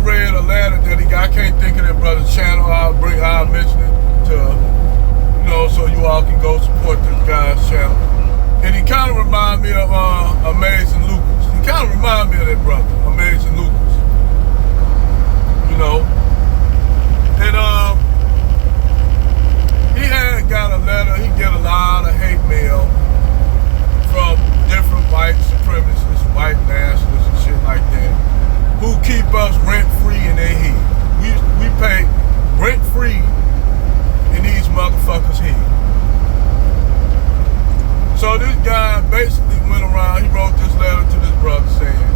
read a letter that he got. I can't think of that brother's channel. I'll mention it to, so you all can go support this guy's channel. And he kind of remind me of Amazing Lucas. He kind of remind me of that brother, Amazing Lucas. And he had got a letter. He get a lot of hate mail from different white supremacists, white nationalists, and shit like that, who keep us rent-free in their head. We pay rent-free in these motherfuckers' head. So this guy basically went around, he wrote this letter to this brother saying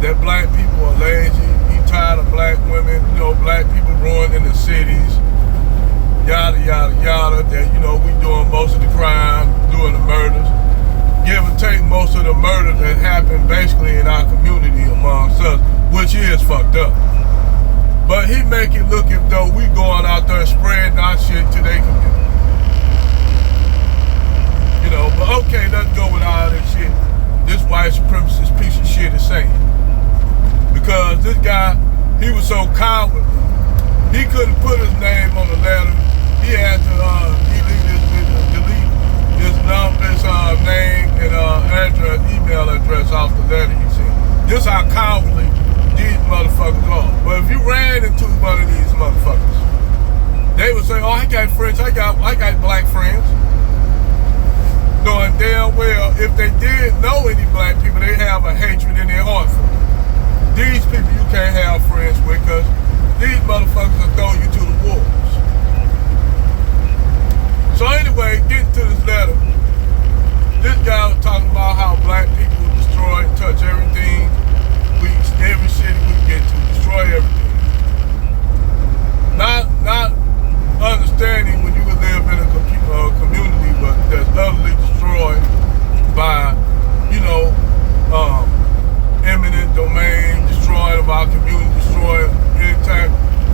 that black people are lazy, he tired of black women, black people ruining the cities, yada, yada, yada, that, we doing most of the crime, doing the murders. Give or take most of the murders that happen basically in our community amongst us, which is fucked up. But he make it look as though we going out there spreading our shit to their community. But okay, let's go with all this shit this white supremacist piece of shit is saying. Because this guy, he was so cowardly, he couldn't put his name on the letter. He had to delete his name and email address off the letter he sent. This how cowardly these motherfuckers are. But if you ran into one of these motherfuckers, they would say, oh, I got friends, I got black friends. Knowing damn well, if they did know any black people, they have a hatred in their heart for them. These people you can't have friends with, because these motherfuckers will throw you to the wolves. So anyway, getting to this letter, this guy was talking about how black people destroy and touch everything. Every city we get to, destroy everything. Not understanding when you live in a community but that's utterly destroyed by, eminent domain, destroyed of our community, destroyed entire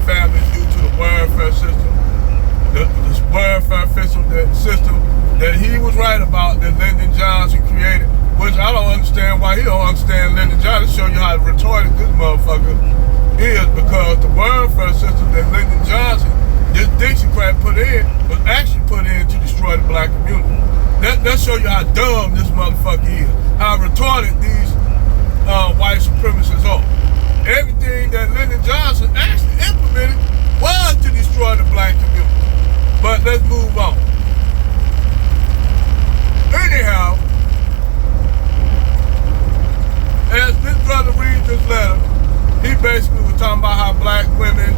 families due to the welfare system. The welfare system that he was right about, that Lyndon Johnson created, which I don't understand why he don't understand Lyndon Johnson. Show you how retarded this motherfucker is, because the welfare system that Lyndon Johnson, this Dixiecrat put in, was actually put in to destroy the black community. That show you how dumb this motherfucker is, how retarded these white supremacists are. Everything that Lyndon Johnson actually implemented was to destroy the black community. But let's move on. Anyhow, as this brother reads this letter, he basically was talking about how black women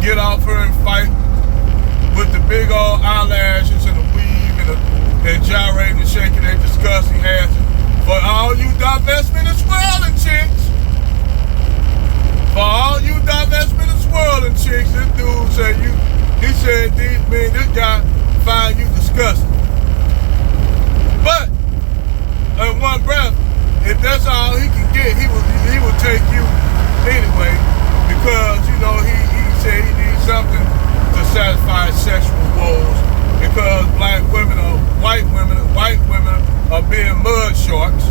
get off her and fight with the big old eyelashes and the weave and gyrating and shaking their disgusting asses. For all you divestment and swirling chicks, this dude said this guy find you disgusting. But in one breath, if that's all he can get, he will take you anyway, because he said he needs something to satisfy his sexual woes, because white women are being mud sharks.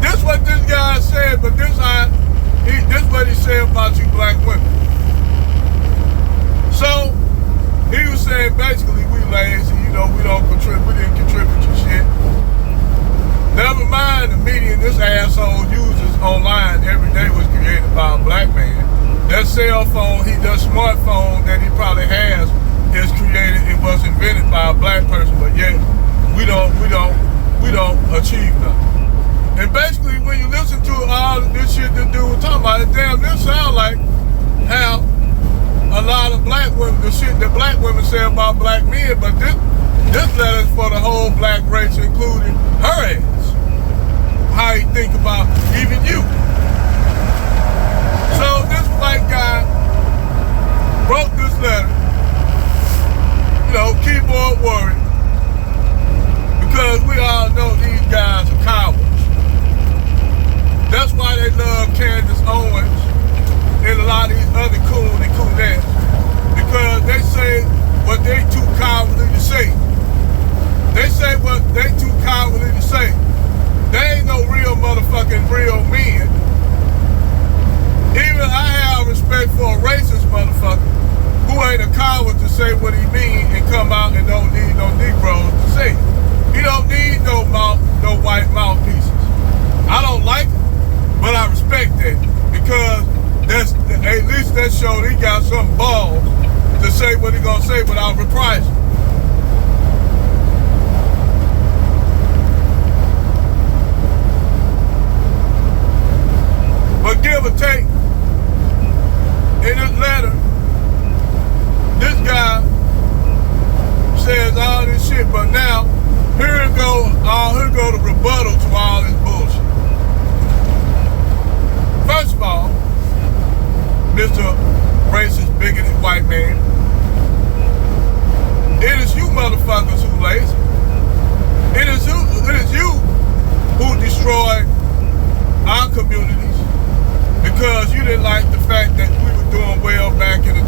This what this guy said, but this what he said about you black women. So he was saying basically we lazy, we didn't contribute to shit. Never mind the medium this asshole uses online every day was created by a black man. That cell phone, that smartphone that he probably has is created, it was invented by a black person, but yet we don't achieve nothing. And basically when you listen to all of this shit this dude was talking about, it damn near sound like how a lot of black women, the shit that black women say about black men, but this letter is for the whole black race, including her ass. How he think about even you. So this white guy wrote this letter, keyboard warrior, because we all know these guys are cowards. That's why they love Candace Owens and a lot of these other coon and coonettes, because they say what they too cowardly to say. They say what they too cowardly to say. They ain't no real motherfucking real men. respect for a racist motherfucker who ain't a coward to say what he mean and come out and don't need no Negroes to say it. He don't need no white mouthpieces. I don't like it, but I respect that because that's at least that showed he got some balls to say what he gonna say without reprisal. But give or take, in this letter, this guy says all this shit, but now here go the rebuttal to all this bullshit. First of all, Mr. Racist, bigoted white man, it is you motherfuckers who lazy. It is you who destroyed our communities because you didn't like the fact that we were doing well back in the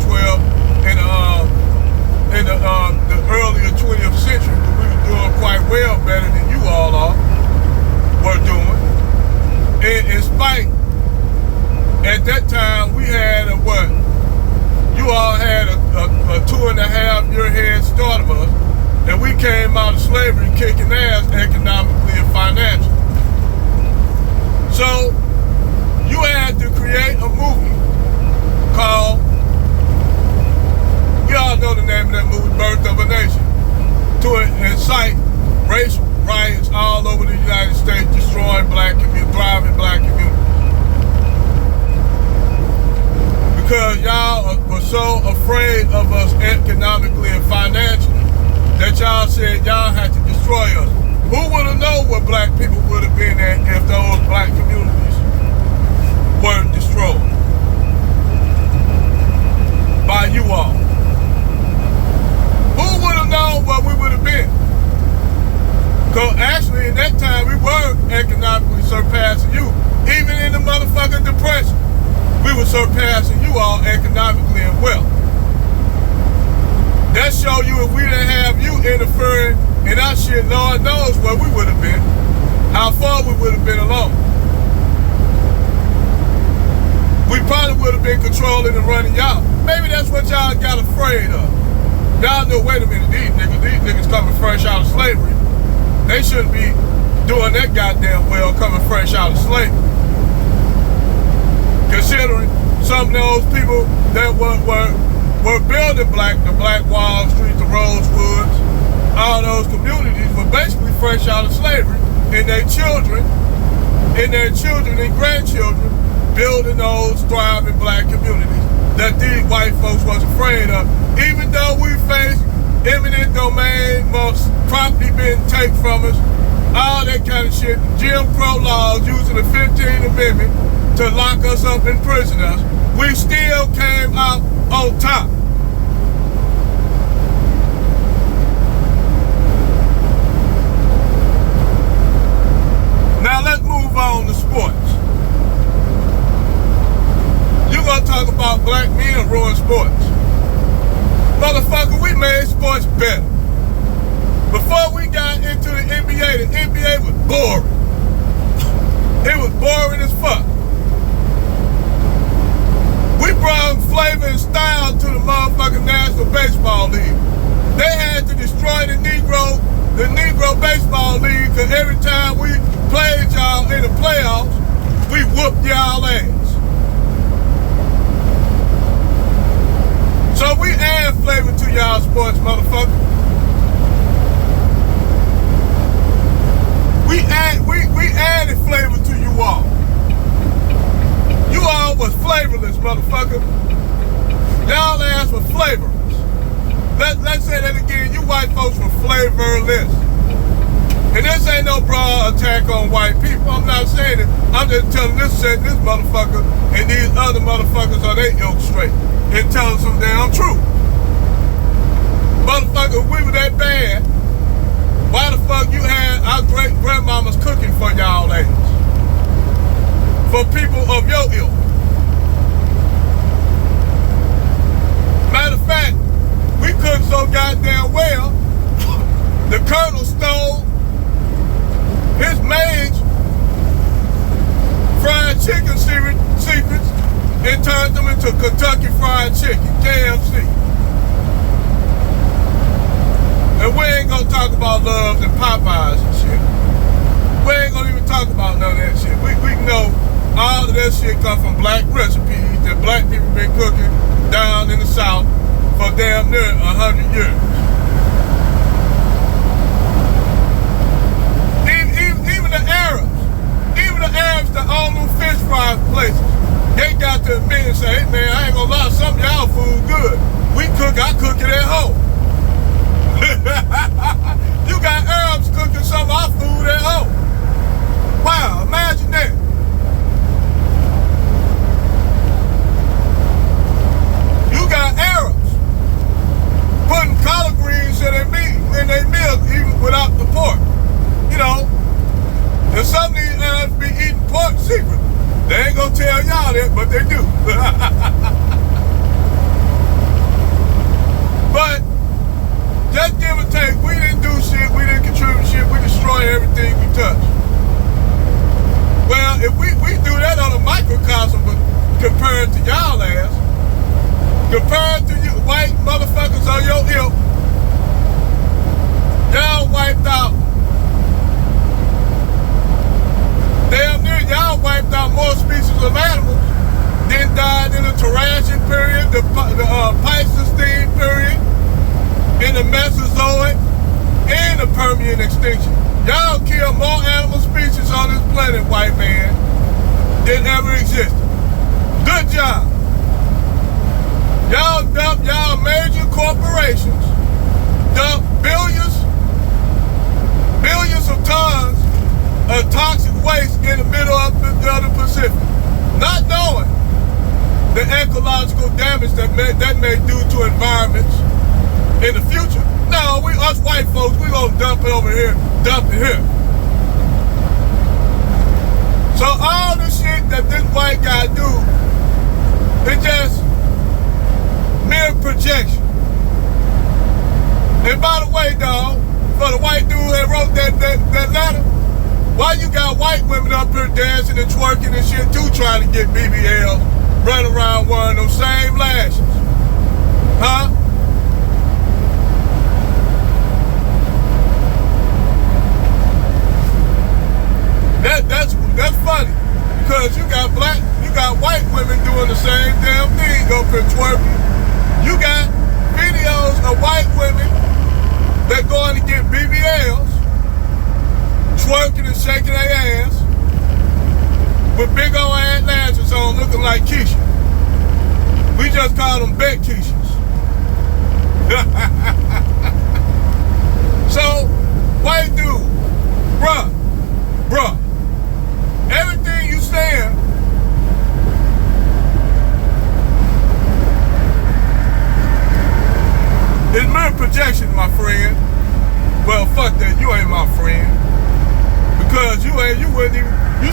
earlier 20th century, but we were doing quite well, better than you all were doing. And in spite, at that time, we had you all had a 2.5-year head start of us, and we came out of slavery kicking ass economically and financially. So, you had to create a movie called, we all know the name of that movie, Birth of a Nation, to incite racial riots all over the United States, destroying thriving black communities. Because y'all were so afraid of us economically and financially that y'all said y'all had to destroy us. Who would have known what black people would have been at if those black communities weren't destroyed by you all? Who would have known what we would have been? Because actually, in that time, we were economically surpassing you. Even in the motherfucking depression, we were surpassing you all economically and wealth. That show you if we didn't have you interfering in our shit, Lord knows where we would have been, how far we would have been along. We probably would have been controlling and running y'all. Maybe that's what y'all got afraid of. Y'all know, wait a minute, these niggas coming fresh out of slavery. They shouldn't be doing that goddamn well coming fresh out of slavery. Considering some of those people that were building the Black Wall Street, the Rosewoods, all those communities were basically fresh out of slavery, and their children and grandchildren building those thriving black communities that these white folks was afraid of. Even though we faced eminent domain, most property being taken from us, all that kind of shit, Jim Crow laws using the 15th Amendment to lock us up and prison us, we still came out on top. Now let's move on to sports. You gonna talk about black men ruin sports. Motherfucker, we made sports better. Before we got into the NBA was boring. It was boring as fuck. We brought flavor and style to the motherfucking National Baseball League. They had to destroy the Negro Baseball League because every time we played y'all in the playoffs, we whooped y'all ass. So we add flavor to y'all sports, motherfucker. We added flavor to you all. You all was flavorless, motherfucker. Y'all ass was flavorless. Let's say that again. You white folks were flavorless. And this ain't no broad attack on white people. I'm not saying it. I'm just telling this motherfucker and these other motherfuckers are they ilk straight and telling some damn truth. Motherfucker, if we were that bad, why the fuck you had our great-grandmamas cooking for y'all ass? For people of your ilk. Matter of fact, we cooked so goddamn well, the Colonel stole his maid's fried chicken secrets and turned them into Kentucky Fried Chicken, KFC. And we ain't gonna talk about Loves and Popeyes and shit. We ain't gonna even talk about none of that shit. We know all of that shit come from black recipes that black people been cooking down in the South for damn near 100 years. Even the Arabs that own them fish fry places, they got to admit and say, hey man, I ain't gonna lie, some of y'all food good. I cook it at home. You got Arabs cooking some of our food at home. Wow, imagine that. You got Arabs putting collard greens in their meal even without the pork. You know, and some of these Arabs be eating pork secretly. They ain't gonna tell y'all that, but they do. But just give or take, we didn't do shit, we didn't contribute shit, we destroy everything we touch. Well, if we do that on a microcosm, but compared to y'all ass, compared to you white motherfuckers on your ilk, y'all wiped out. Damn near y'all wiped out more species of animals than died in the Jurassic period, the Pleistocene period, in the Mesozoic, and the Permian extinction. Y'all killed more animal species on this planet, white man, than ever existed. Good job. Y'all dump y'all major corporations, dump billions of tons of toxic waste in the middle of the Pacific, not knowing the ecological damage that may do to environments in the future. No, us white folks, we gonna dump it over here, dump it here. So all the shit that this white guy do, it just mere projection. And by the way, dog, for the white dude that wrote that letter, why you got white women up here dancing and twerking and shit too, trying to get BBLs, running around wearing those same lashes? Huh? That's funny, because you got white women doing the same damn thing up here twerking. You got videos of white women that going to get BBLs, twerking and shaking their ass with big old ass lashes on, looking like Keisha. We just call them Beck Keishas. So, white dude, bruh, everything you saying is mere projection, my friend. Well, fuck that, you ain't my friend. Because you wouldn't even, you